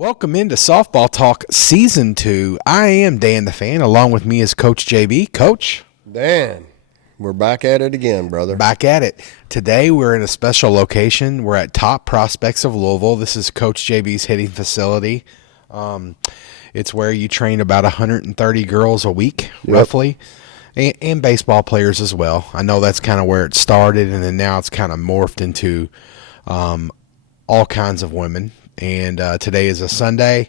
Welcome into Softball Talk Season 2. I am Dan the Fan. Along with me is Coach JB. Coach. Dan, we're back at it again, brother. Back at it. Today we're in a special location. We're at Top Prospects of Louisville. This is Coach JB's hitting facility. It's where you train about 130 girls a week, roughly, and baseball players as well. I know that's kind of where it started, and then now it's kind of morphed into all kinds of women. And today is a Sunday,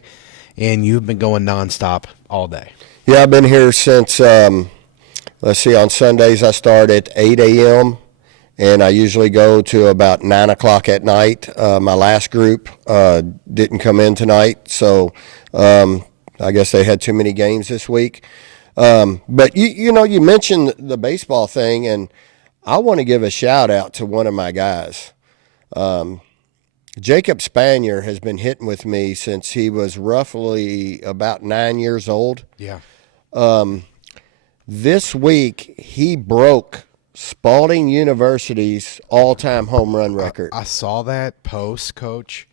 and you've been going nonstop all day. Yeah, I've been here since, on Sundays I start at 8 a.m., and I usually go to about 9 o'clock at night. My last group didn't come in tonight, so I guess they had too many games this week. But, you mentioned the baseball thing, and I want to give a shout-out to one of my guys. Jacob Spanier has been hitting with me since he was roughly about 9 years old. Yeah. This week, he broke Spalding University's all-time home run record. I saw that post, Coach.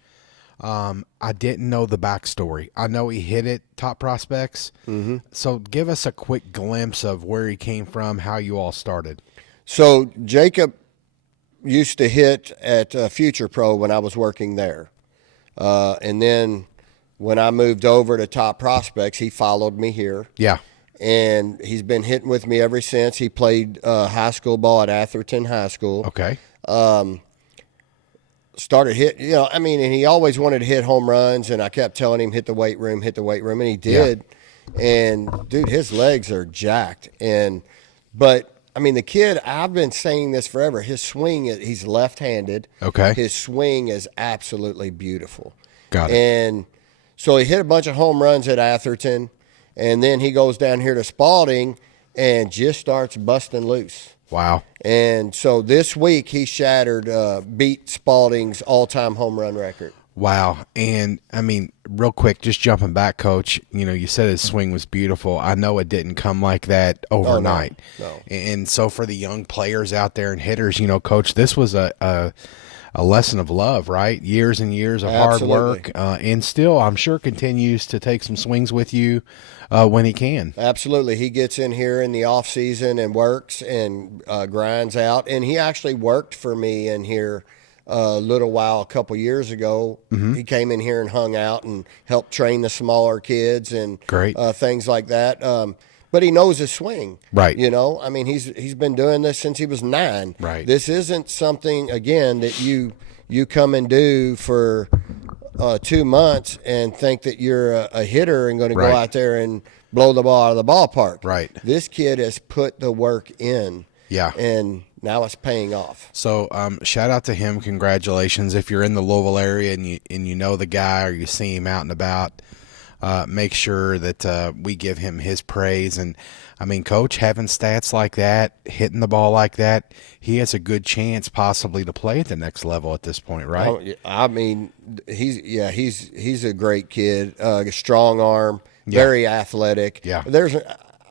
I didn't know the backstory. I know he hit it, Top Prospects. Mm-hmm. So give us a quick glimpse of where he came from, how you all started. So Jacob used to hit at Future Pro when I was working there. And then when I moved over to Top Prospects, he followed me here. Yeah. And he's been hitting with me ever since. He played high school ball at Atherton High School. Okay. Started and he always wanted to hit home runs, and I kept telling him, hit the weight room, and he did. Yeah. And, dude, his legs are jacked. But the kid, I've been saying this forever, his swing, he's left-handed. Okay. His swing is absolutely beautiful. Got it. And so he hit a bunch of home runs at Atherton, and then he goes down here to Spalding and just starts busting loose. Wow. And so this week he beat Spalding's all-time home run record. Wow. And, real quick, just jumping back, Coach, you said his swing was beautiful. I know it didn't come like that overnight. Oh, no. And so for the young players out there and hitters, Coach, this was a lesson of love, right? Years and years of hard work. And still, I'm sure, continues to take some swings with you when he can. Absolutely. He gets in here in the off season and works and grinds out. And he actually worked for me in here a couple years ago. Mm-hmm. He came in here and hung out and helped train the smaller kids and things like that. But he knows his swing. Right. He's been doing this since he was 9. Right. This isn't something, again, that you come and do for 2 months and think that you're a hitter and going to go out there and blow the ball out of the ballpark. Right. This kid has put the work in. Yeah. And now it's paying off. So shout out to him. Congratulations. If you're in the Louisville area and you know the guy or you see him out and about, make sure that we give him his praise. And, Coach, having stats like that, hitting the ball like that, he has a good chance possibly to play at the next level at this point, right? He's a great kid, strong arm, very athletic. Yeah.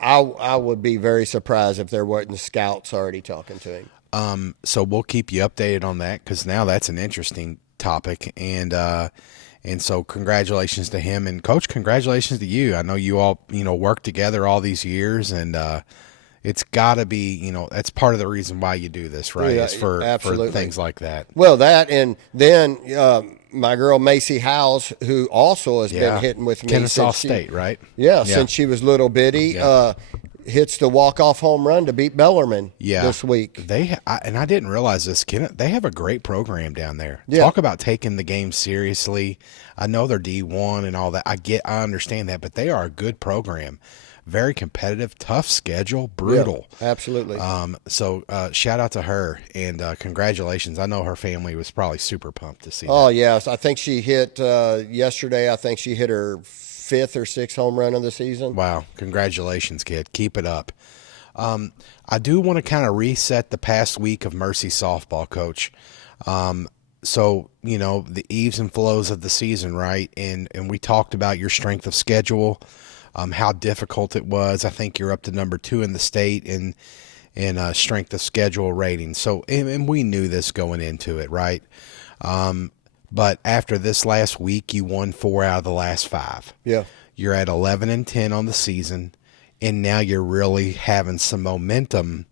I would be very surprised if there wasn't scouts already talking to him. So we'll keep you updated on that because now that's an interesting topic. And so congratulations to him. And, Coach, congratulations to you. I know you all, worked together all these years, and it's got to be, that's part of the reason why you do this, right? Yeah, it's for things like that. Well, that, and then my girl Macy Howes, who also has been hitting with me. Kennesaw State, right? Yeah, since she was little bitty. Yeah. Hits the walk-off home run to beat Bellarmine this week. I didn't realize this. They have a great program down there. Yeah. Talk about taking the game seriously. I know they're D1 and all that. I understand that, but they are a good program. Very competitive, tough schedule, brutal. Yeah, absolutely. So shout out to her, and congratulations. I know her family was probably super pumped to see that. Oh, yes. I think she hit yesterday. I think she hit her 5th or 6th home run of the season. Wow. Congratulations, kid. Keep it up. I do want to kind of reset the past week of Mercy softball, Coach. So, the eves and flows of the season, right? And we talked about your strength of schedule, how difficult it was. I think you're up to number 2 in the state in strength of schedule rating. So, and we knew this going into it, right? But after this last week, you won 4 out of the last 5. Yeah. You're at 11-10 on the season, and now you're really having some momentum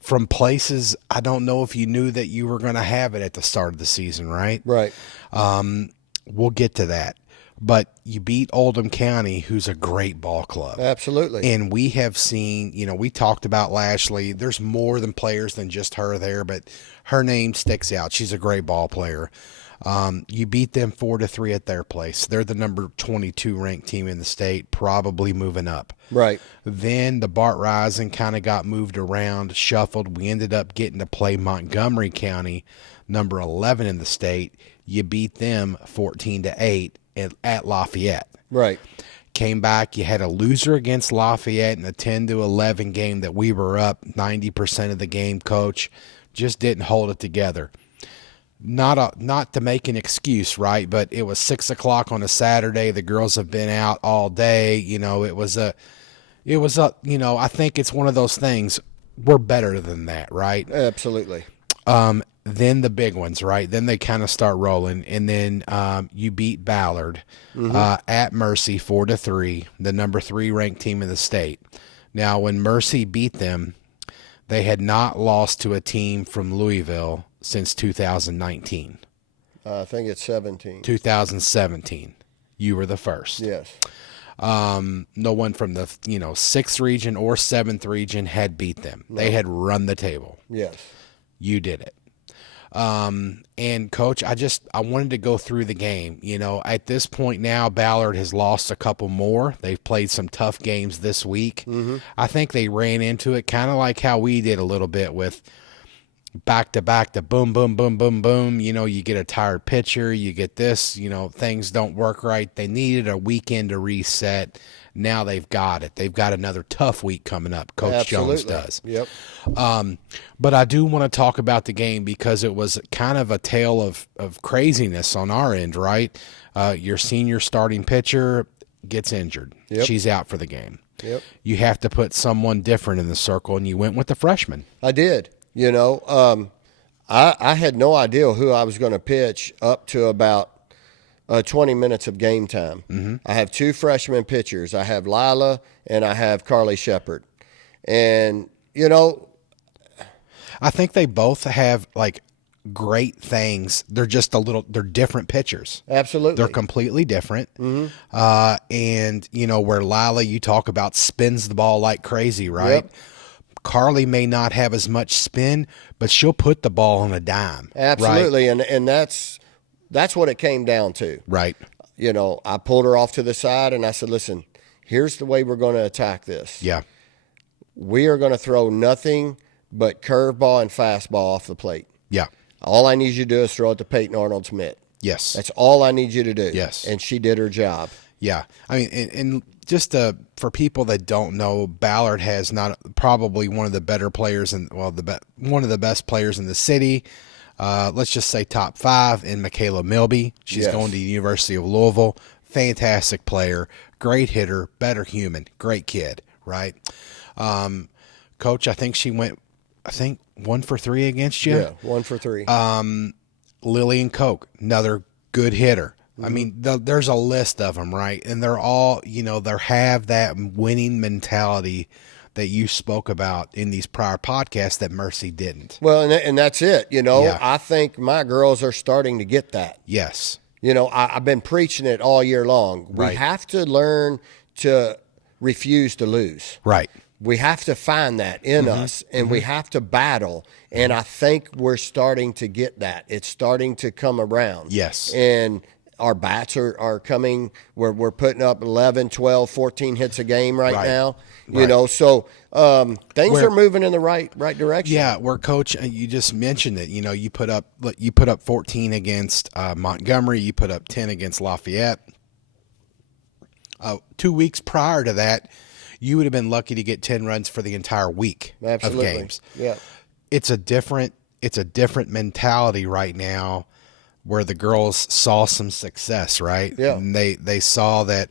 from places I don't know if you knew that you were going to have it at the start of the season, right? Right. We'll get to that. But you beat Oldham County, who's a great ball club. Absolutely. And we have seen, we talked about Lashley. There's more than players than just her there, but her name sticks out. She's a great ball player. You beat them 4-3 at their place. They're the number 22 ranked team in the state, probably moving up. Right. Then the Bart Rising kind of got moved around, shuffled. We ended up getting to play Montgomery County, number 11 in the state. You beat them 14-8 at Lafayette. Right. Came back. You had a loser against Lafayette in a 10-11 game that we were up 90% of the game. Coach just didn't hold it together. Not to make an excuse, right? But it was 6 o'clock on a Saturday. The girls have been out all day. I think it's one of those things. We're better than that, right? Absolutely. Then the big ones, right? Then they kind of start rolling, and then you beat Ballard at Mercy 4-3, the number 3 ranked team in the state. Now, when Mercy beat them, they had not lost to a team from Louisville since 2019. I think it's 17. 2017. You were the first. Yes. No one from the 6th region or 7th region had beat them. No. They had run the table. Yes. You did it. And Coach, I wanted to go through the game. At this point now, Ballard has lost a couple more. They've played some tough games this week. Mm-hmm. I think they ran into it kind of like how we did a little bit with back to back, the boom, boom, boom, boom, boom. You get a tired pitcher, you get this, things don't work right. They needed a weekend to reset. Now they've got it. They've got another tough week coming up. Coach Absolutely. Jones does. Yep. But I do want to talk about the game because it was kind of a tale of craziness on our end, right? Your senior starting pitcher gets injured. Yep. She's out for the game. Yep. You have to put someone different in the circle, and you went with the freshman. I did. I had no idea who I was going to pitch up to about 20 minutes of game time. Mm-hmm. I have 2 freshman pitchers. I have Lila and I have Carly Shepard. And, I think they both have, great things. They're just they're different pitchers. Absolutely. They're completely different. Mm-hmm. And, where Lila, you talk about, spins the ball like crazy, right? Yep. Carly may not have as much spin, but she'll put the ball on a dime. Absolutely. Right? And that's what it came down to. Right. I pulled her off to the side and I said, listen, here's the way we're going to attack this. Yeah. We are going to throw nothing but curveball and fastball off the plate. Yeah. All I need you to do is throw it to Peyton Arnold's mitt. Yes. That's all I need you to do. Yes. And she did her job. Yeah. I mean, and just for people that don't know, Ballard has probably one of the better players one of the best players in the city. Let's just say top 5 in Michaela Milby. She's Yes. going to the University of Louisville. Fantastic player, great hitter, better human, great kid, right? Coach, I think she went, 1 for 3 against you. Yeah, 1 for 3. Lillian Koch, another good hitter. Mm-hmm. I mean, there's a list of them, right? And they're all, they have that winning mentality that you spoke about in these prior podcasts that Mercy didn't. Well, and that's it. Yeah. I think my girls are starting to get that. Yes. I've been preaching it all year long. Right. We have to learn to refuse to lose. Right. We have to find that in us, and we have to battle. And I think we're starting to get that. It's starting to come around. Yes. And our bats are coming. We're putting up 11, 12, 14 hits a game right now. So things are moving in the right direction. Yeah, where Coach, you just mentioned it. You put up 14 against Montgomery. You put up 10 against Lafayette. 2 weeks prior to that, you would have been lucky to get 10 runs for the entire week of games. Yeah. It's a different mentality right now where the girls saw some success, right? Yeah. And they saw that,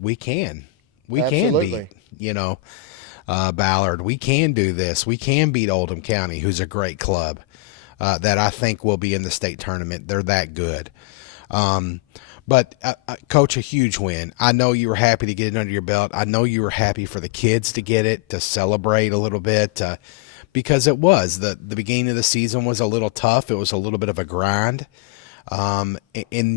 we can beat, Ballard. We can do this. We can beat Oldham County, who's a great club. that I think will be in the state tournament. They're that good. But Coach, a huge win. I know you were happy to get it under your belt. I know you were happy for the kids to get it, to celebrate a little bit, because it was the beginning of the season was a little tough. It was a little bit of a grind. And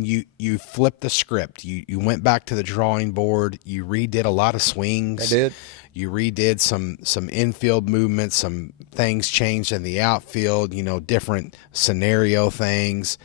you flipped the script. You went back to the drawing board. You redid a lot of swings. I did. You redid some infield movements. Some things changed in the outfield. Different scenario things.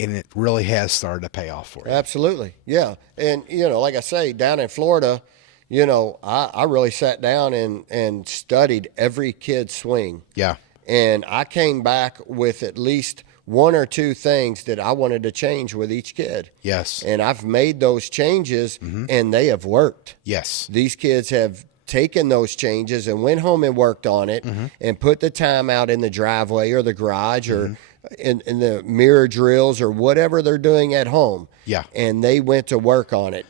And it really has started to pay off for you. Absolutely. Yeah. And, like I say, down in Florida, I really sat down and studied every kid's swing. Yeah. And I came back with at least one or two things that I wanted to change with each kid. Yes. And I've made those changes, and they have worked. Yes. These kids have taken those changes and went home and worked on it and put the time out in the driveway or the garage or in the mirror drills or whatever they're doing at home. Yeah. And they went to work on it.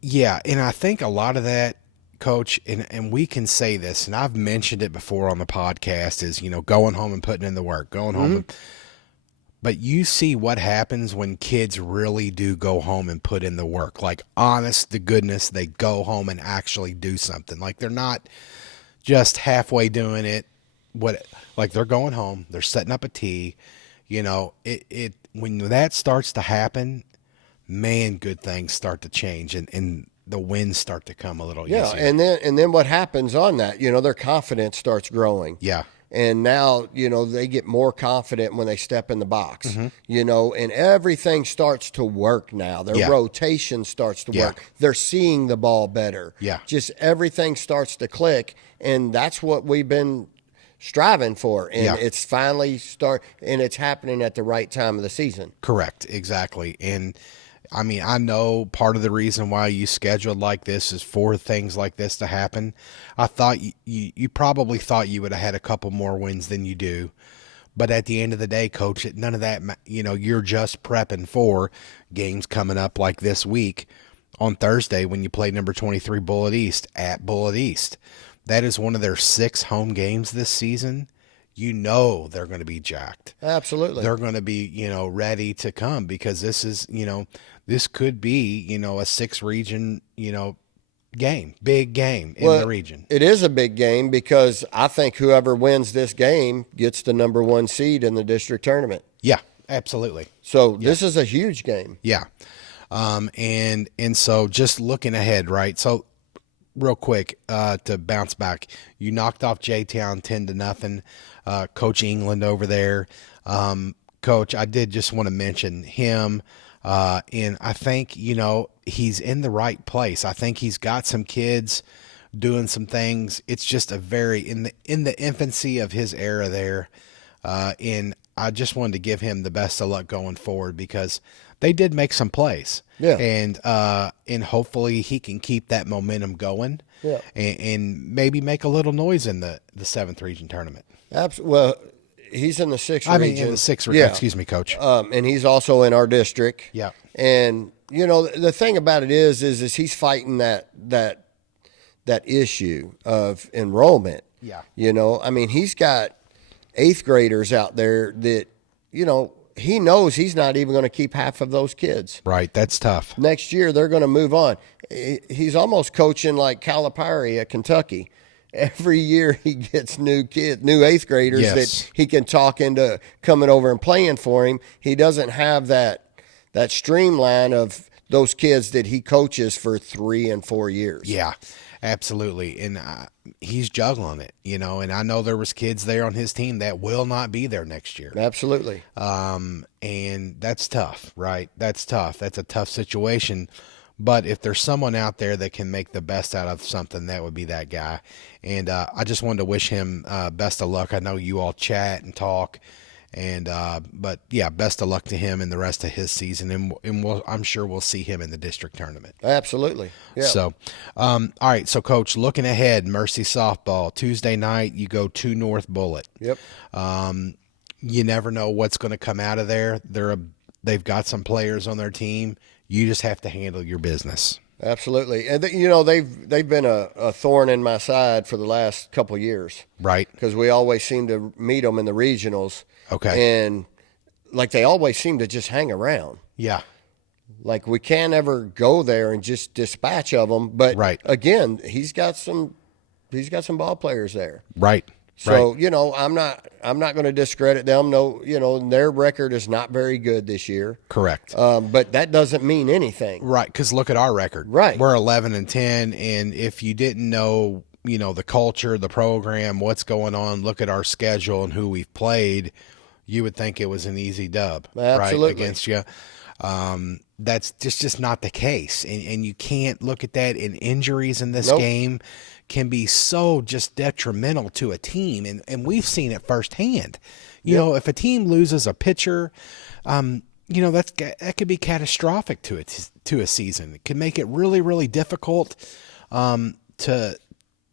Yeah, and I think a lot of that, Coach, and we can say this, and I've mentioned it before on the podcast, is, going home and putting in the work, going home. But you see what happens when kids really do go home and put in the work. Like, honest to goodness, they go home and actually do something. Like, they're not just halfway doing it. Like, they're going home, they're setting up a tee. When that starts to happen, man, good things start to change, and the wins start to come a little easier. Yeah, and then what happens on that? Their confidence starts growing. Yeah. And now, they get more confident when they step in the box, and everything starts to work now. Their rotation starts to work. They're seeing the ball better. Yeah. Just everything starts to click, and that's what we've been striving for. And it's finally and it's happening at the right time of the season. Correct. Exactly. And I mean, I know part of the reason why you scheduled like this is for things like this to happen. I thought you probably thought you would have had a couple more wins than you do. But at the end of the day, Coach, none of that, you're just prepping for games coming up like this week on Thursday when you play number 23 Bullitt East at Bullitt East. That is one of their 6 home games this season. They're going to be jacked. Absolutely. They're going to be, ready to come, because this is, this could be, a 6 region, big game in the region. It is a big game because I think whoever wins this game gets the number 1 seed in the district tournament. Yeah, absolutely. So this is a huge game. Yeah. And so just looking ahead, right? So real quick, to bounce back, you knocked off J-Town 10-0. Coach England over there. Coach, I did just want to mention him. And I think, he's in the right place. I think he's got some kids doing some things. It's just in the infancy of his era there. And I just wanted to give him the best of luck going forward, because they did make some plays. Yeah. And hopefully he can keep that momentum going. Yeah. And maybe make a little noise in the 7th region tournament. Absolutely. Well, he's in the 6th region. In the 6th region. Excuse me, Coach. And he's also in our district. Yeah. And the thing about it is he's fighting that issue of enrollment. Yeah. He's got 8th graders out there that, he knows he's not even going to keep half of those kids. Right. That's tough. Next year, they're going to move on. He's almost coaching like Calipari at Kentucky. Every year he gets new 8th graders that he can talk into coming over and playing for him. He doesn't have that streamline of those kids that he coaches for 3 and 4 years. Yeah, absolutely. And he's juggling it, and I know there was kids there on his team that will not be there next year. Absolutely. And that's tough, right? That's tough. That's a tough situation. But if there's someone out there that can make the best out of something, that would be that guy. And I just wanted to wish him best of luck. I know you all chat and talk. But yeah, best of luck to him in the rest of his season, and I'm sure we'll see him in the district tournament. Absolutely. Yeah. So, all right. So, Coach, looking ahead, Mercy softball Tuesday night. You go to North Bullitt. Yep. You never know what's going to come out of there. They've got some players on their team. You just have to handle your business. Absolutely. And you know, they've been a thorn in my side for the last couple of years. Right. Because we always seem to meet them in the regionals. Okay. And like they always seem to just hang around. Yeah. Like we can't ever go there and just dispatch of them. But Right. again, he's got some ball players there. Right. So, Right. you know, I'm not going to discredit them. No, you know, their record is not very good this year. Correct. But that doesn't mean anything. Right, because look at our record. Right. We're 11-10, and if you didn't know, you know, the culture, the program, what's going on, look at our schedule and who we've played, you would think it was an easy dub, Absolutely. right, against you. That's just not the case, and you can't look at that. In injuries in this Nope. game can be so just detrimental to a team, and we've seen it firsthand. You know, if a team loses a pitcher, you know, that could be catastrophic to a season. It can make it really, really difficult to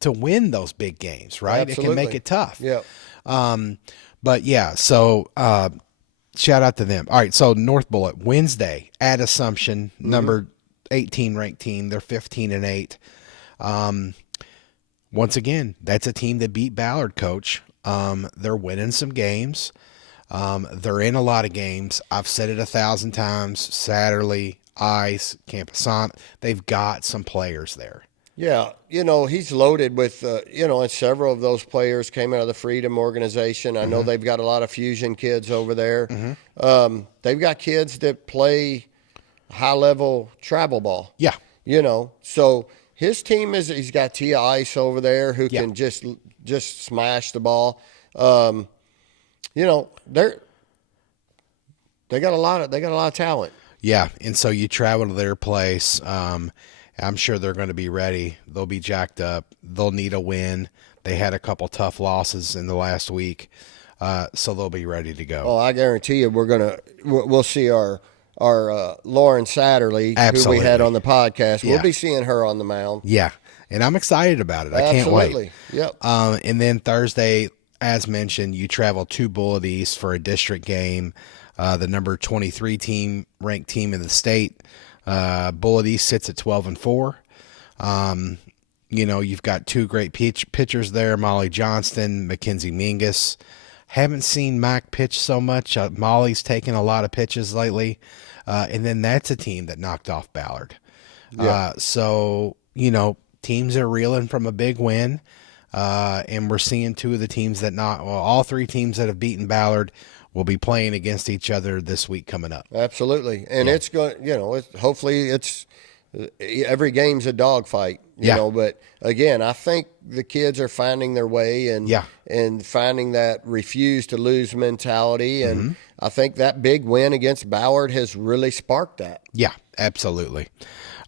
win those big games, right? Absolutely. It can make it tough. Yeah. But yeah, so shout out to them. All right, so North Bullitt Wednesday at Assumption, number 18 ranked team. They're 15-8. Once again, that's a team that beat Ballard, coach. They're winning some games. They're in a lot of games. I've said it 1,000 times. Satterley, Ice, Camposano. They've got some players there. Yeah, you know, he's loaded with, you know, and several of those players came out of the Freedom Organization. I know they've got a lot of Fusion kids over there. They've got kids that play high-level travel ball. Yeah. You know, so his team he's got Tia Ice over there who can just smash the ball. You know, they got a lot of talent. Yeah, and so you travel to their place. I'm sure they're going to be ready. They'll be jacked up. They'll need a win. They had a couple tough losses in the last week, so they'll be ready to go. Oh, I guarantee you, we'll see our Lauren Satterley, Absolutely. who we had on the podcast. Yeah. We'll be seeing her on the mound. Yeah, and I'm excited about it. I can't Absolutely. wait. Yep. And then Thursday, as mentioned, you travel to Bullitt East for a district game. The number 23 ranked team in the state. Bullitt East sits at 12-4. You know, you've got two great pitchers there, Molly Johnston, Mackenzie Mingus. Haven't seen Mac pitch so much. Molly's taken a lot of pitches lately. And then that's a team that knocked off Ballard. Yeah. So, you know, teams are reeling from a big win. And we're seeing two of the teams all three teams that have beaten Ballard will be playing against each other this week coming up. Absolutely. And it's going, you know, hopefully every game's a dogfight, you know, but again, I think the kids are finding their way and finding that refuse to lose mentality. And I think that big win against Ballard has really sparked that. Yeah, absolutely.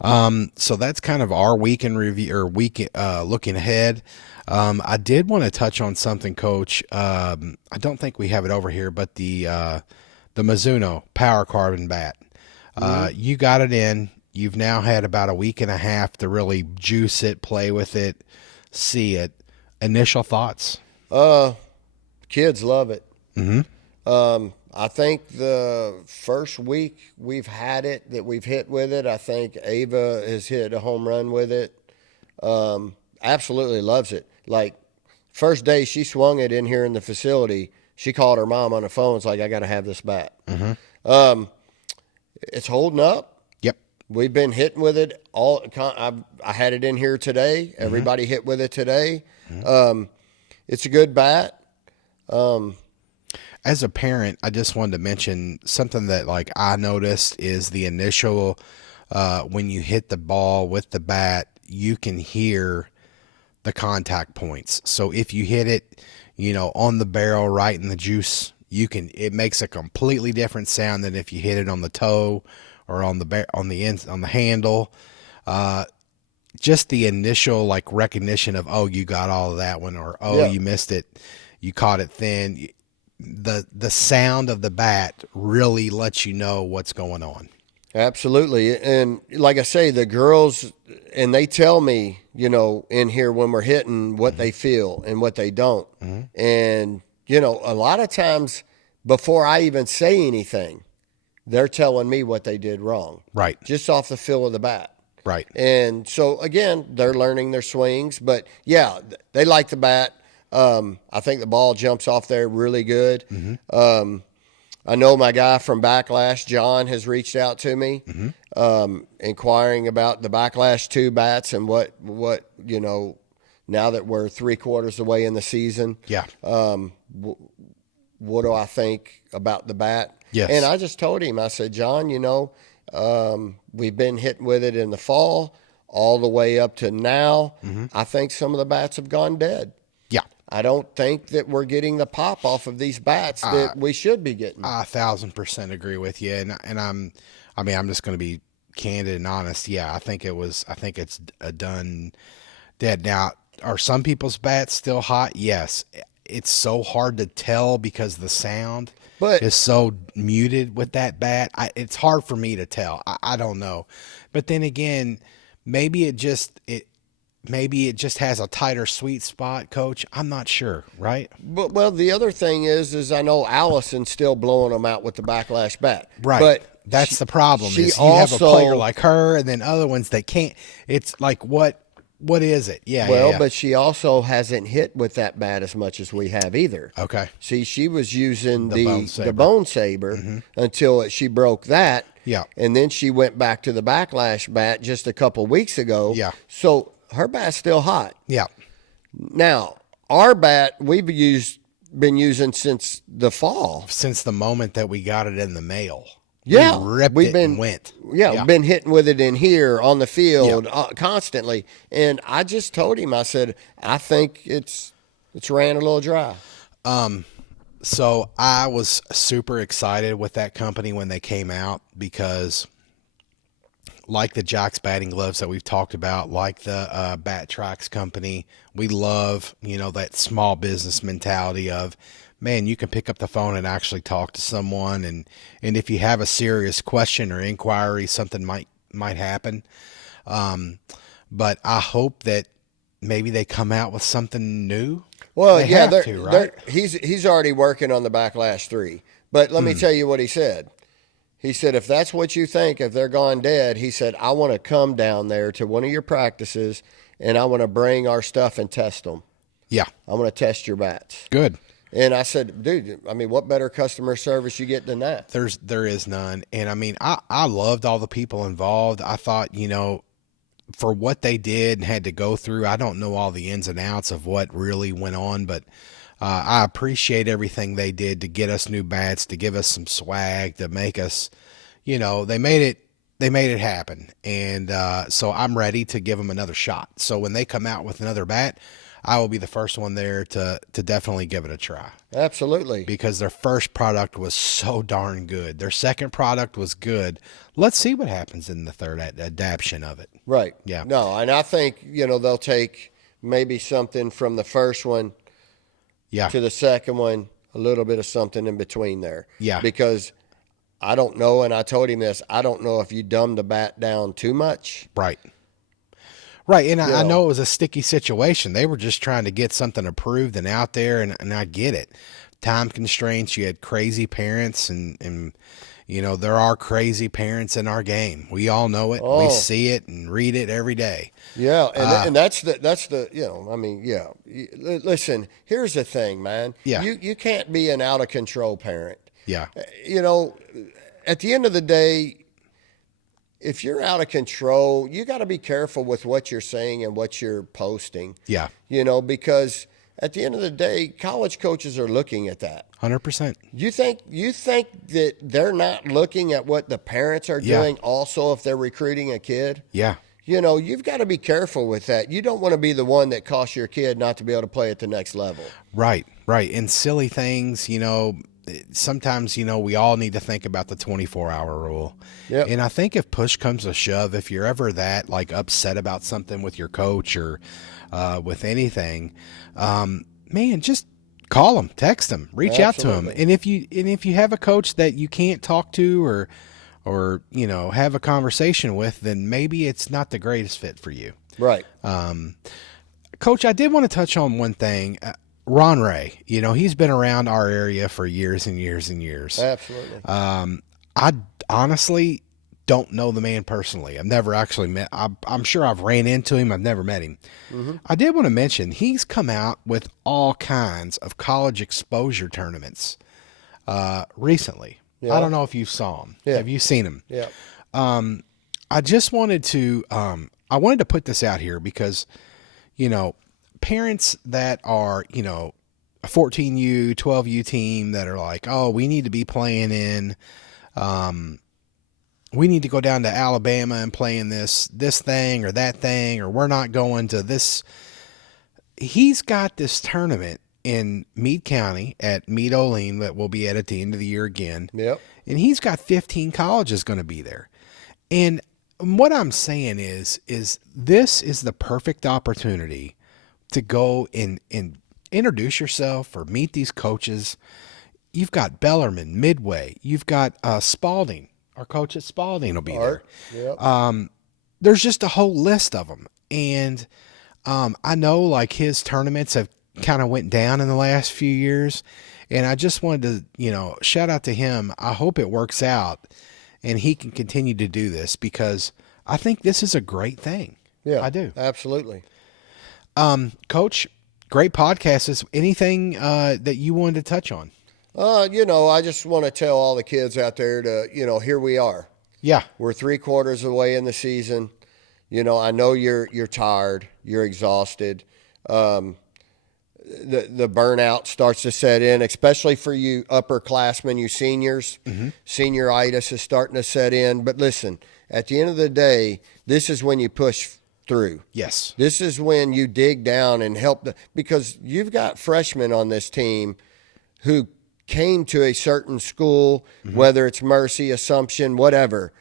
So that's kind of our week in review or looking ahead. I did want to touch on something, Coach. I don't think we have it over here, but the Mizuno Power Carbon bat. You got it in. You've now had about a week and a half to really juice it, play with it, see it. Initial thoughts? Kids love it. I think the first week we've had it, that we've hit with it, I think Ava has hit a home run with it. Absolutely loves it. Like, first day she swung it in here in the facility, she called her mom on the phone. It's like, I got to have this bat. It's holding up. Yep. We've been hitting with it all. I had it in here today. Everybody hit with it today. It's a good bat. As a parent, I just wanted to mention something that like I noticed is the initial when you hit the ball with the bat, you can hear the contact points. So if you hit it, you know, on the barrel right in the juice, it makes a completely different sound than if you hit it on the toe or on the handle. Just the initial like recognition of, oh, you got all of that one, or oh, you missed it, you caught it thin. The sound of the bat really lets you know what's going on. Absolutely. And like I say, the girls, and they tell me, you know, in here when we're hitting what they feel and what they don't. And, you know, a lot of times before I even say anything, they're telling me what they did wrong. Right. Just off the feel of the bat. Right. And so, again, they're learning their swings. But, yeah, they like the bat. I think the ball jumps off there really good. I know my guy from Backlash, John, has reached out to me, inquiring about the Backlash 2 bats and what now that we're 3/4 of the way in the season. Yeah. What do I think about the bat? Yes. And I just told him, I said, John, we've been hitting with it in the fall all the way up to now. I think some of the bats have gone dead. Yeah. I don't think that we're getting the pop off of these bats that we should be getting. I 1,000% agree with you. And I'm just going to be candid and honest. Yeah. I think it's done dead. Now, are some people's bats still hot? Yes. It's so hard to tell because the sound is so muted with that bat. It's hard for me to tell. I don't know. But then again, maybe it just has a tighter sweet spot, Coach. I'm not sure, right? Well, the other thing is I know Allison's still blowing them out with the Backlash bat. Right. But that's the problem. You have a player like her and then other ones that can't. It's like, what is it? Yeah. Well, yeah. But she also hasn't hit with that bat as much as we have either. Okay. See, she was using the Bone bone saber until she broke that. Yeah. And then she went back to the Backlash bat just a couple weeks ago. Yeah. So her bat's still hot. Yeah. Now, our bat we've been using since the fall. Since the moment that we got it in the mail. Yeah. We ripped it and went. Yeah, we've been hitting with it in here on the field constantly. And I just told him, I said, I think it's ran a little dry. So I was super excited with that company when they came out because like the Jack's batting gloves that we've talked about, like the Bat Tracks company, we love, that small business mentality of, man, you can pick up the phone and actually talk to someone. And if you have a serious question or inquiry, something might happen. But I hope that maybe they come out with something new. Well, they yeah, have to, right? He's already working on the Backlash 3. But let me tell you what he said. He said, if that's what you think, if they're gone dead, he said, I want to come down there to one of your practices and I want to bring our stuff and test them. Yeah. I want to test your bats. Good. And I said, dude, what better customer service you get than that? There is none. And I loved all the people involved. I thought, for what they did and had to go through, I don't know all the ins and outs of what really went on, but I appreciate everything they did to get us new bats, to give us some swag, to make us, they made it happen. And so I'm ready to give them another shot. So when they come out with another bat, I will be the first one there to definitely give it a try. Absolutely. Because their first product was so darn good. Their second product was good. Let's see what happens in the third adaptation of it. Right. Yeah. No, and I think, they'll take maybe something from the first one to the second one, a little bit of something in between there. Yeah. Because I don't know, and I told him this, I don't know if you dumb the bat down too much. Right. Right, and I know it was a sticky situation. They were just trying to get something approved and out there, and I get it. Time constraints, you had crazy parents, and there are crazy parents in our game. We all know it. We see it and read it every day. Yeah, and that's the Listen, here's the thing, man. Yeah. You can't be an out-of-control parent. Yeah. At the end of the day, if you're out of control, you got to be careful with what you're saying and what you're posting. Yeah. Because at the end of the day, college coaches are looking at that. 100%. You think that they're not looking at what the parents are doing also if they're recruiting a kid? Yeah. You've got to be careful with that. You don't want to be the one that costs your kid not to be able to play at the next level. Right. And silly things, sometimes, we all need to think about the 24-hour rule. Yep. And I think if push comes to shove, if you're ever that upset about something with your coach or with anything, man, just call them, text them, reach out to them. And if you have a coach that you can't talk to or have a conversation with, then maybe it's not the greatest fit for you. Right. Coach, I did want to touch on one thing. Ron Ray, he's been around our area for years and years and years. Absolutely. I honestly don't know the man personally. I've never actually met. I'm sure I've ran into him. I've never met him. I did want to mention he's come out with all kinds of college exposure tournaments recently. Yeah. I don't know if you saw him. Yeah. Have you seen him? Yeah. I just wanted to I wanted to put this out here because, you know, parents that are, you know, a 14U, 12U team that are like, oh, we need to be playing in, we need to go down to Alabama and play in this thing or that thing, or we're not going to this. He's got this tournament in Meade County at Meade Olean that will be at the end of the year again. Yep. And he's got 15 colleges going to be there. And what I'm saying is this is the perfect opportunity to go and introduce yourself or meet these coaches. You've got Bellarmine, Midway. You've got Spalding. Our coach at Spalding will be Art. there. Yep. There's just a whole list of them. And I know like his tournaments have kind of went down in the last few years. And I just wanted to, you know, shout out to him. I hope it works out and he can continue to do this because I think this is a great thing. Yeah. I do. Absolutely. Coach, great podcast. Is anything that you wanted to touch on? You know, I just want to tell all the kids out there to, you know, here we are. Yeah. We're 3/4 of the way in the season. You know, I know you're tired, you're exhausted. The burnout starts to set in, especially for you upperclassmen, you seniors. Senioritis is starting to set in. But listen, at the end of the day, this is when you push through. Yes. This is when you dig down and help because you've got freshmen on this team who came to a certain school, whether it's Mercy, Assumption, whatever,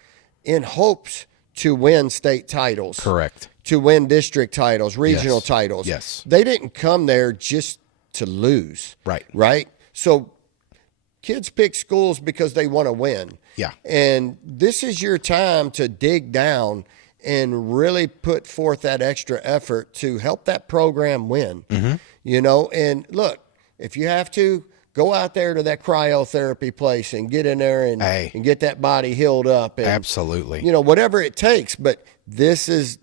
in hopes to win state titles. Correct. To win district titles, regional Yes. titles. Yes. They didn't come there just to lose. Right. Right? So kids pick schools because they want to win. Yeah. And this is your time to dig down and really put forth that extra effort to help that program win. You know, and look, if you have to, go out there to that cryotherapy place and get in there and get that body healed up. And, Absolutely. you know, whatever it takes. But this is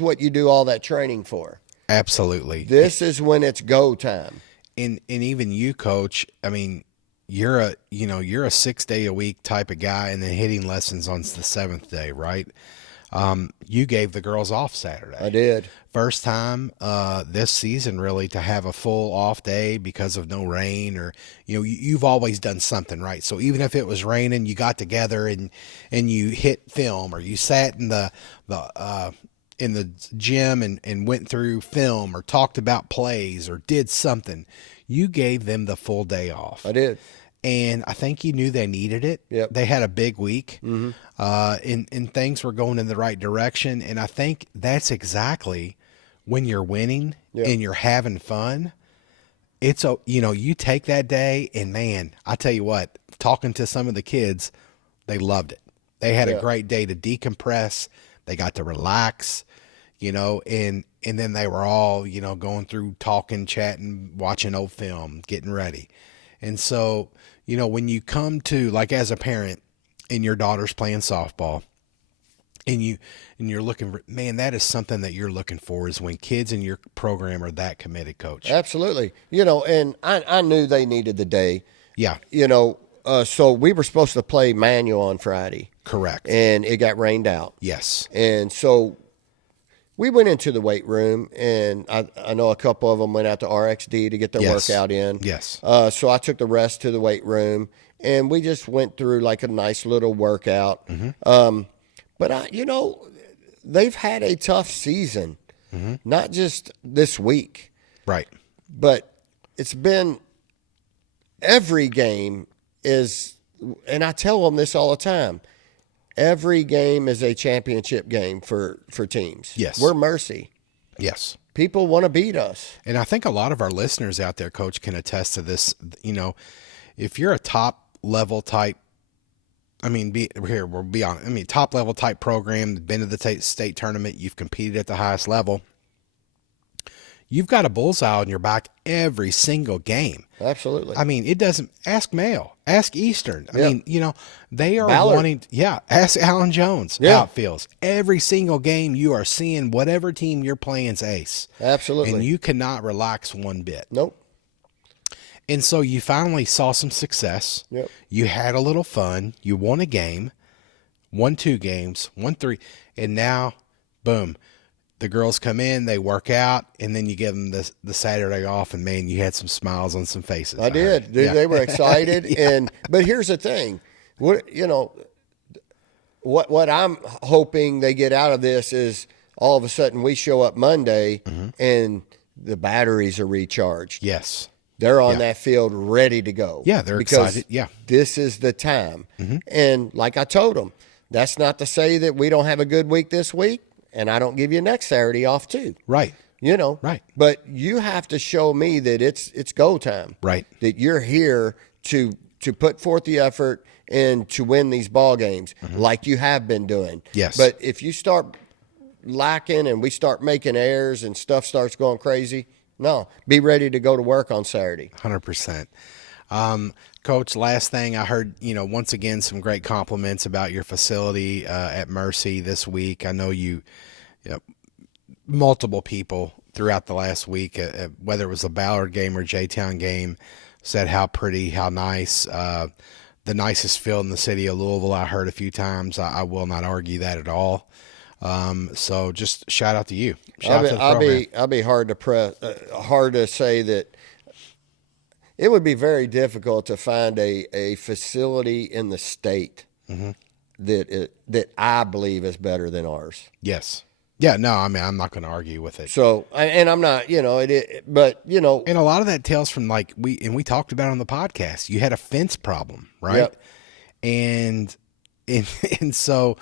what you do all that training for. Absolutely. This is when it's go time. And even you, Coach, I mean, you're a 6-day-a-week type of guy and then hitting lessons on the 7th day, right? You gave the girls off Saturday. I did. First time this season really to have a full off day because of no rain, or you've always done something, right? So even if it was raining, you got together and you hit film, or you sat in the gym and went through film or talked about plays or did something. You gave them the full day off. I did. And I think you knew they needed it. Yep. They had a big week, and things were going in the right direction. And I think that's exactly when you're winning and you're having fun. It's you take that day, and man, I tell you what, talking to some of the kids, they loved it. They had a great day to decompress. They got to relax, and then they were all, going through talking, chatting, watching old film, getting ready. And so, when you come to, like, as a parent and your daughter's playing softball and you're looking for, man, that is something that you're looking for, is when kids in your program are that committed, Coach. Absolutely. And I knew they needed the day. Yeah. So we were supposed to play manual on Friday. Correct. And it got rained out. Yes. And so we went into the weight room, and I know a couple of them went out to RXD to get their workout in. Yes. So I took the rest to the weight room, and we just went through like a nice little workout. But they've had a tough season, not just this week. Right. But it's been every game is, and I tell them this all the time, every game is a championship game for teams. Yes. We're Mercy. Yes. People want to beat us. And I think a lot of our listeners out there, Coach, can attest to this. If you're a top level type, we'll be honest. Top level type program, been to the state tournament, you've competed at the highest level, you've got a bullseye on your back every single game. Absolutely. I mean, it doesn't ask Mayo, ask Eastern. I Yep. mean, you know, they are Ballard. wanting, ask Alan Jones how it feels. Every single game you are seeing whatever team you're playing's ace. Absolutely. And you cannot relax one bit. Nope. And so you finally saw some success. Yep. You had a little fun. You won a game, won 2 games, won 3. And now, boom, the girls come in, they work out, and then you give them the Saturday off, and man, you had some smiles on some faces. I did. They were excited. But here's the thing. What I'm hoping they get out of this is all of a sudden we show up Monday and the batteries are recharged. Yes. They're on that field ready to go. Yeah, they're because excited. Yeah. This is the time. And like I told them, that's not to say that we don't have a good week this week and I don't give you next Saturday off too. Right. You know. Right. But you have to show me that it's go time. Right. That you're here to put forth the effort and to win these ball games like you have been doing. Yes. But if you start lacking and we start making errors and stuff starts going crazy, no, be ready to go to work on Saturday. 100%. Coach, last thing I heard, once again, some great compliments about your facility at Mercy this week. I know multiple people throughout the last week, whether it was a Ballard game or J-Town game, said how pretty, how nice, the nicest field in the city of Louisville. I heard a few times. I will not argue that at all. So just shout out to you. Shout out to the program. I'll be hard to say that it would be very difficult to find a facility in the state that I believe is better than ours. Yes. Yeah, no, I mean, I'm not going to argue with it. So, and I'm not, but and a lot of that tells from we talked about it on the podcast. You had a fence problem, right? Yep. And so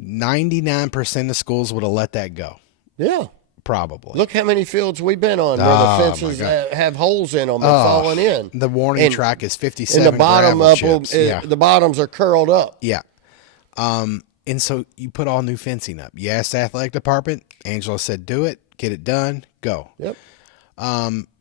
99% of schools would have let that go. Yeah. Probably. Look how many fields we've been on where the fences have holes in them and falling in. The warning track is 57 and the bottom gravel chips. the bottoms are curled up. Yeah. And so you put all new fencing up. You asked the athletic department. Angela said, do it, get it done, go. Yep.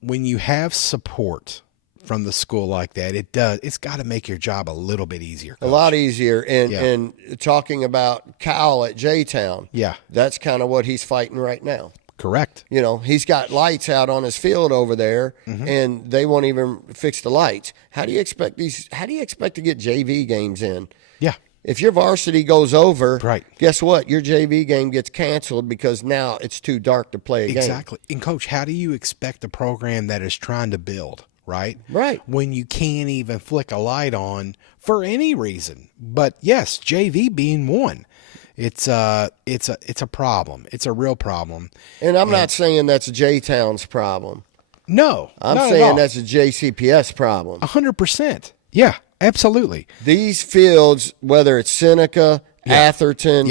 When you have support from the school like that, it's got to make your job a little bit easier, Coach. A lot easier. And talking about Kyle at J-Town, that's kind of what he's fighting right now. Correct. He's got lights out on his field over there, and they won't even fix the lights. How do you expect to get JV games in? Yeah. If your varsity goes over, right, guess what? Your JV game gets canceled because now it's too dark to play a game. Exactly. And, Coach, how do you expect a program that is trying to build, right? Right. When you can't even flick a light on for any reason. But, yes, JV being one. It's a problem. It's a real problem. And I'm not saying that's J-Town's problem. No. I'm saying that's a JCPS problem. 100%. Yeah. Absolutely. These fields, whether it's Seneca, Atherton,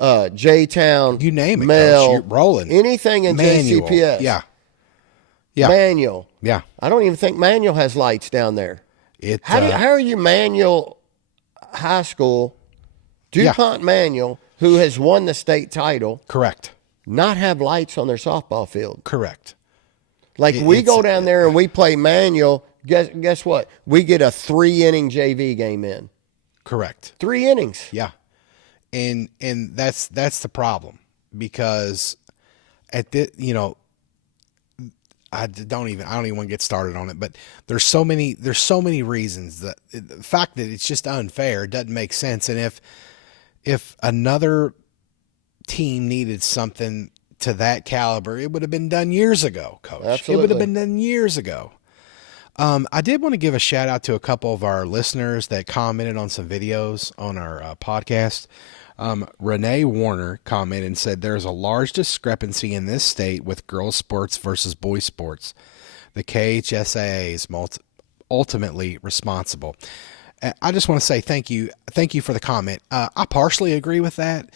J-Town, you name it, Mel, Coach, you're rolling. Anything in Manual. JCPS. Yeah. Manual. Yeah. I don't even think Manual has lights down there. How are you Manual High School, DuPont Manual, who has won the state title, correct, not have lights on their softball field? Correct. Like we go down there and we play Manual. Guess what? We get a 3-inning JV game in. Correct. 3 innings. Yeah. And that's the problem, because at the I don't even want to get started on it, but there's so many reasons that the fact that it's just unfair doesn't make sense. And if another team needed something to that caliber, it would have been done years ago, Coach. Absolutely. It would have been done years ago. I did want to give a shout out to a couple of our listeners that commented on some videos on our podcast. Renee Warner commented and said, there's a large discrepancy in this state with girls sports versus boys sports. The KHSAA is ultimately responsible. I just want to say thank you. Thank you for the comment. I partially agree with that.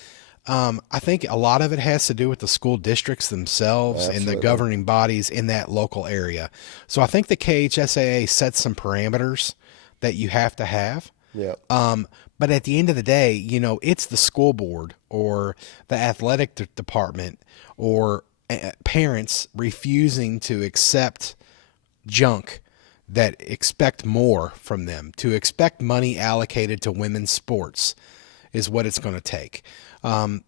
I think a lot of it has to do with the school districts themselves and the governing bodies in that local area. So I think the KHSAA sets some parameters that you have to have. Yeah. But at the end of the day, it's the school board or the athletic department or parents refusing to accept junk that expect more from them, to expect money allocated to women's sports is what it's going to take. I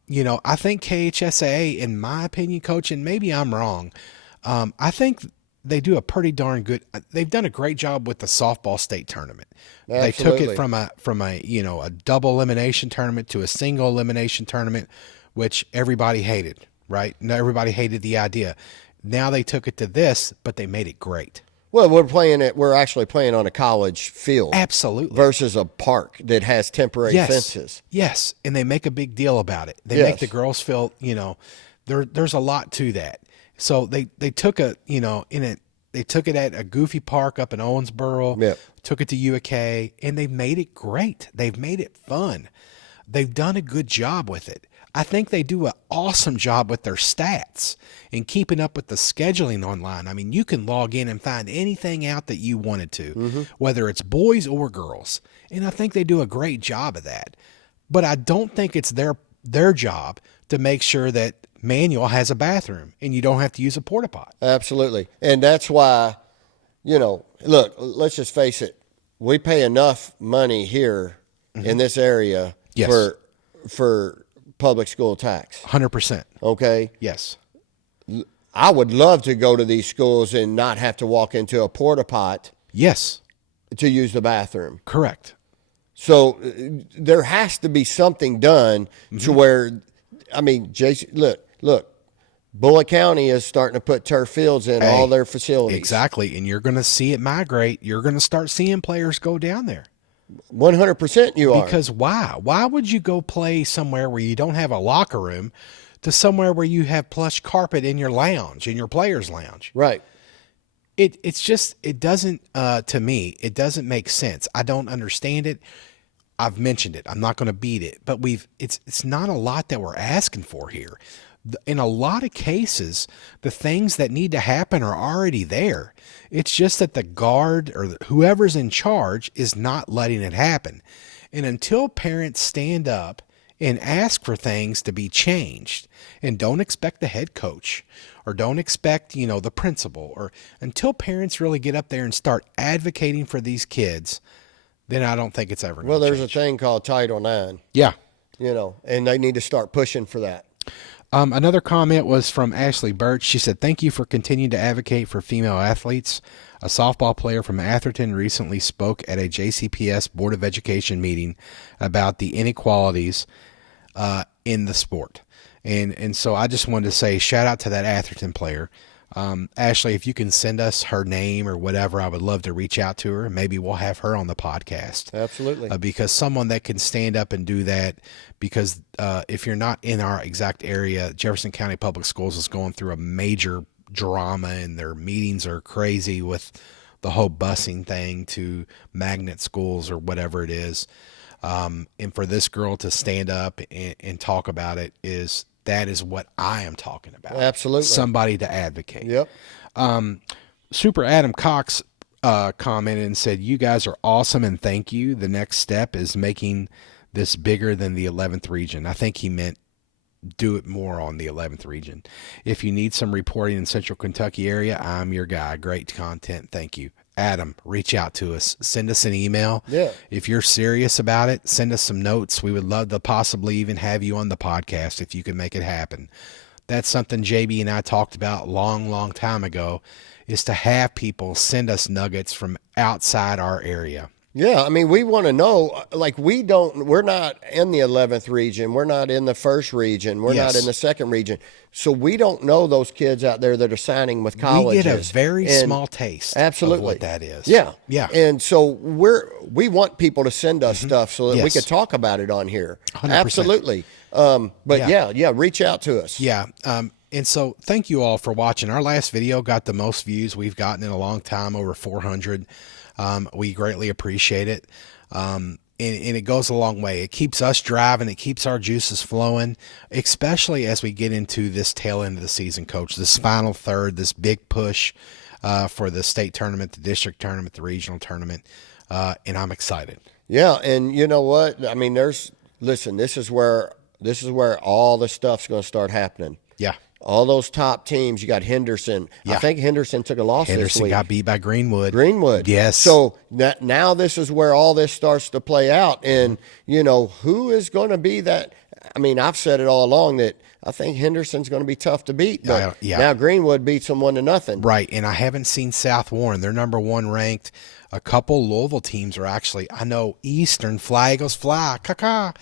think KHSAA, in my opinion, Coach, and maybe I'm wrong, I think they do a pretty darn good. They've done a great job with the softball state tournament. They took it from a double elimination tournament to a single elimination tournament, which everybody hated, right? No, everybody hated the idea. Now they took it to this, but they made it great. Well, we're actually playing on a college field. Absolutely. Versus a park that has temporary fences. Yes, and they make a big deal about it. They make the girls feel, there's a lot to that. So they took they took it at a goofy park up in Owensboro, took it to UAK, and they made it great. They've made it fun. They've done a good job with it. I think they do an awesome job with their stats and keeping up with the scheduling online. I mean, you can log in and find anything out that you wanted to, whether it's boys or girls. And I think they do a great job of that. But I don't think it's their job to make sure that Manual has a bathroom and you don't have to use a porta pot. Absolutely. And that's why, look, let's just face it. We pay enough money here in this area for public school tax. 100%. Okay? Yes. I would love to go to these schools and not have to walk into a porta pot. Yes. To use the bathroom. Correct. So there has to be something done to where, Jason, look, Bullitt County is starting to put turf fields in all their facilities. Exactly. And you're going to see it migrate. You're going to start seeing players go down there. 100% you are. Because why? Why would you go play somewhere where you don't have a locker room to somewhere where you have plush carpet in your lounge, in your player's lounge? Right. It's just, it doesn't, to me, it doesn't make sense. I don't understand it. I've mentioned it. I'm not going to beat it, but it's not a lot that we're asking for here. In a lot of cases, the things that need to happen are already there. It's just that the guard or whoever's in charge is not letting it happen. And until parents stand up and ask for things to be changed and don't expect the head coach or don't expect, the principal, or until parents really get up there and start advocating for these kids, then I don't think it's ever going to change. Well, there's a thing called Title IX. Yeah. And they need to start pushing for that. Another comment was from Ashley Birch. She said, "Thank you for continuing to advocate for female athletes. A softball player from Atherton recently spoke at a JCPS Board of Education meeting about the inequalities in the sport." And so I just wanted to say shout out to that Atherton player. Ashley, if you can send us her name or whatever, I would love to reach out to her, and maybe we'll have her on the podcast. Absolutely. Because someone that can stand up and do that, because if you're not in our exact area, Jefferson County Public Schools is going through a major drama, and their meetings are crazy with the whole busing thing to magnet schools or whatever it is. And for this girl to stand up and talk about it that is what I am talking about. Absolutely. Somebody to advocate. Yep. Super Adam Cox commented and said, "You guys are awesome and thank you. The next step is making this bigger than the 11th region." I think he meant do it more on the 11th region. "If you need some reporting in Central Kentucky area, I'm your guy. Great content. Thank you." Adam, reach out to us. Send us an email. Yeah. If you're serious about it, send us some notes. We would love to possibly even have you on the podcast if you can make it happen. That's something JB and I talked about long time ago, is to have people send us nuggets from outside our area. Yeah, we want to know, we're not in the 11th region. We're not in the first region. We're not in the second region. So we don't know those kids out there that are signing with colleges. We get a very small taste of what that is. Yeah. Yeah. And so we want people to send us stuff so that we could talk about it on here. 100%. Absolutely. Reach out to us. Yeah. And so thank you all for watching. Our last video got the most views we've gotten in a long time, over 400. We greatly appreciate it. And it goes a long way. It keeps us driving. It keeps our juices flowing, especially as we get into this tail end of the season, Coach, this final third, this big push for the state tournament, the district tournament, the regional tournament. And I'm excited. Yeah. And you know what? This is where all the stuff's going to start happening. Yeah. all those top teams. You got Henderson. Yeah. I think Henderson took a loss this Henderson week. got beat by Greenwood. Yes. So now this is where all this starts to play out. And, who is going to be that? I mean, I've said it all along that I think Henderson's going to be tough to beat. But now Greenwood beats them 1-0. Right. And I haven't seen South Warren. They're number 1 ranked. A couple Louisville teams are actually, I know Eastern, Fly Eagles Fly, caca.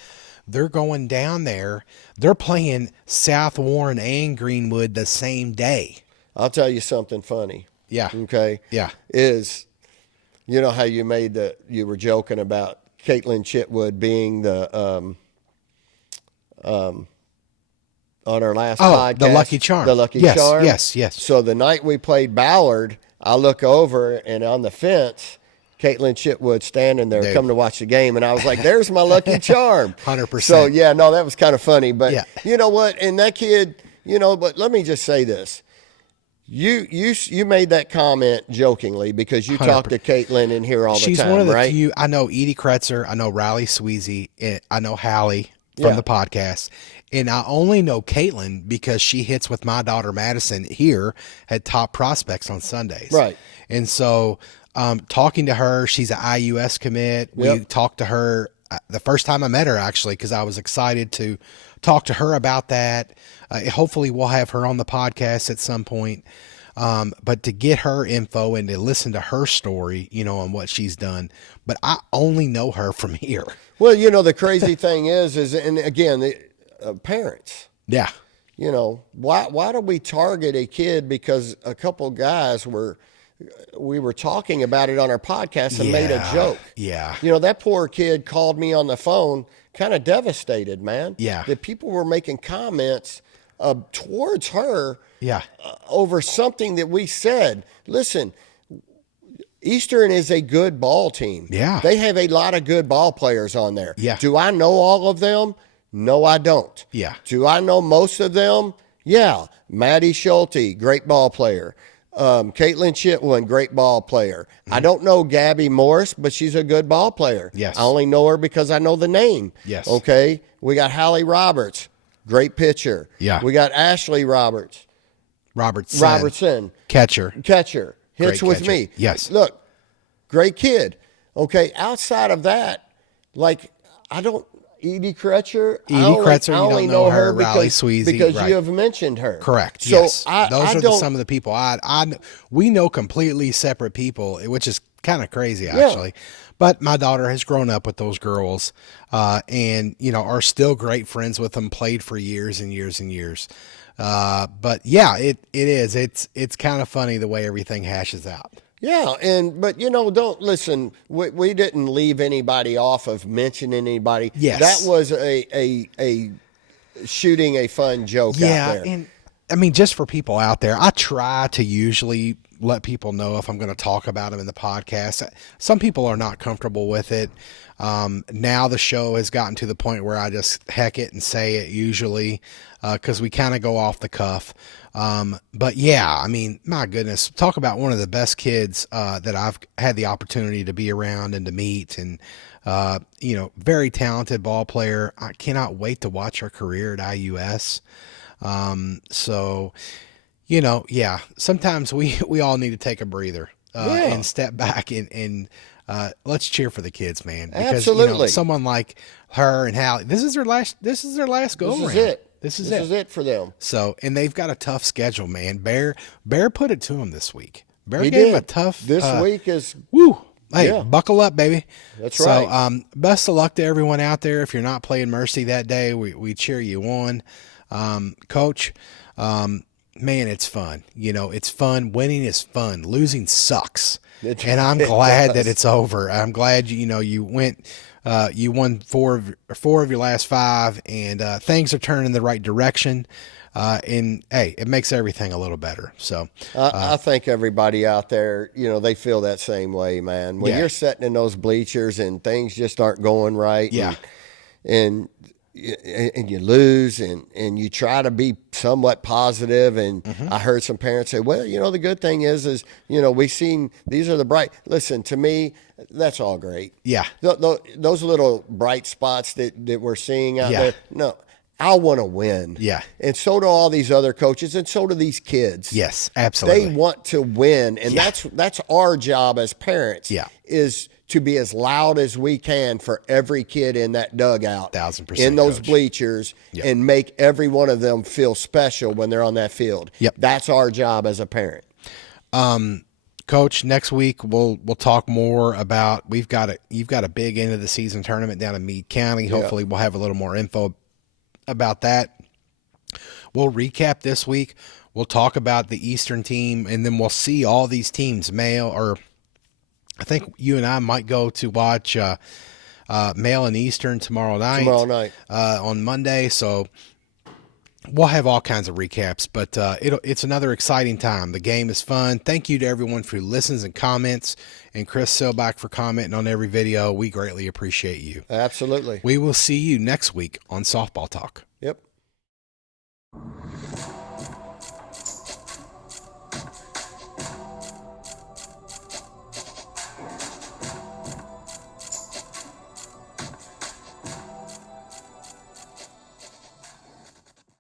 They're going down there. They're playing South Warren and Greenwood the same day. I'll tell you something funny. Yeah. Okay. Yeah. Is, how you were joking about Caitlin Chitwood being the, on our last podcast. The Lucky Charm. The Lucky Charm. Yes. So the night we played Ballard, I look over and on the fence, Caitlin Chitwood standing there, coming to watch the game, and I was like, "There's my Lucky Charm." 100%. So that was kind of funny. But you know what? And that kid, but let me just say this: you made that comment jokingly because you 100%. Talk to Caitlin in here all the time, She's one of the right? few. I know Edie Kretzer, I know Riley Sweezy, I know Hallie from the podcast. And I only know Caitlin because she hits with my daughter Madison here at Top Prospects on Sundays. Right. And so talking to her, she's an IUS commit. We talked to her the first time I met her, actually, because I was excited to talk to her about that. Hopefully we'll have her on the podcast at some point. But to get her info and to listen to her story, on what she's done. But I only know her from here. Well, the crazy thing is, and again, parents. Yeah. Why do we target a kid because a couple guys we were talking about it on our podcast and made a joke. Yeah. That poor kid called me on the phone, kind of devastated, man. Yeah. That people were making comments towards her Yeah. Over something that we said. Listen, Eastern is a good ball team. Yeah. They have a lot of good ball players on there. Yeah. Do I know all of them? No, I don't. Yeah. Do I know most of them? Yeah. Maddie Schulte, great ball player. Caitlin Chitwood, great ball player. Mm-hmm. I don't know Gabby Morris, but she's a good ball player. Yes. I only know her because I know the name. Yes. Okay. We got Hallie Roberts, great pitcher. Yeah. We got Ashley Robertson. Catcher. Hits with catcher. me. Yes. Look, great kid. Okay. Outside of that, Edie Kretzer. I only know her Riley Sweezy, because right. you have mentioned her. Correct. So yes. Those are some of the people we know completely separate people, which is kind of crazy actually. Yeah. But my daughter has grown up with those girls, and are still great friends with them. Played for years and years and years. But yeah, it is. It's kind of funny the way everything hashes out. Yeah, but don't listen. We didn't leave anybody off of mentioning anybody. Yes, that was a shooting a fun joke out there. And I mean, just for people out there, I try to usually let people know if I'm going to talk about them in the podcast. Some people are not comfortable with it. Now the show has gotten to the point where I just heck it and say it usually, because we kind of go off the cuff. But yeah, I mean, my goodness, talk about one of the best kids that I've had the opportunity to be around and to meet, and very talented ball player. I cannot wait to watch her career at IUS. Yeah, sometimes we all need to take a breather and step back and let's cheer for the kids, man. Because absolutely, someone like her and Hallie, this is their last go around. This is it. This is it for them. So, and they've got a tough schedule, man. Bear put it to them this week. Bear he gave did. him a tough. This week is woo. Hey, buckle up, baby. That's right. So, best of luck to everyone out there. If you're not playing Mercy that day, we cheer you on, Coach. Man, it's fun. It's fun. Winning is fun. Losing sucks. And I'm glad that it's over. I'm glad you went. You won four of your last 5, and things are turning in the right direction. And hey, it makes everything a little better. So I think everybody out there, they feel that same way, man. When you're sitting in those bleachers and things just aren't going right, and you lose, and you try to be somewhat positive. And I heard some parents say, well, the good thing is we've seen these are the bright. Listen, to me, that's all great. Yeah. Those little bright spots that we're seeing out there. No, I want to win. Yeah. And so do all these other coaches, and so do these kids. Yes, absolutely. They want to win, and that's our job as parents. Yeah. Is to be as loud as we can for every kid in that dugout, 1,000%, in those Coach. bleachers, and make every one of them feel special when they're on that field. Yep. That's our job as a parent. Coach, next week we'll talk more about you've got a big end of the season tournament down in Meade County. Hopefully we'll have a little more info about that. We'll recap this week. We'll talk about the Eastern team, and then we'll see all these teams, male, or I think you and I might go to watch male and Eastern tomorrow night. On Monday. So we'll have all kinds of recaps, but it's another exciting time. The game is fun. Thank you to everyone who listens and comments, and Chris Silbach for commenting on every video. We greatly appreciate you. Absolutely. We will see you next week on Softball Talk.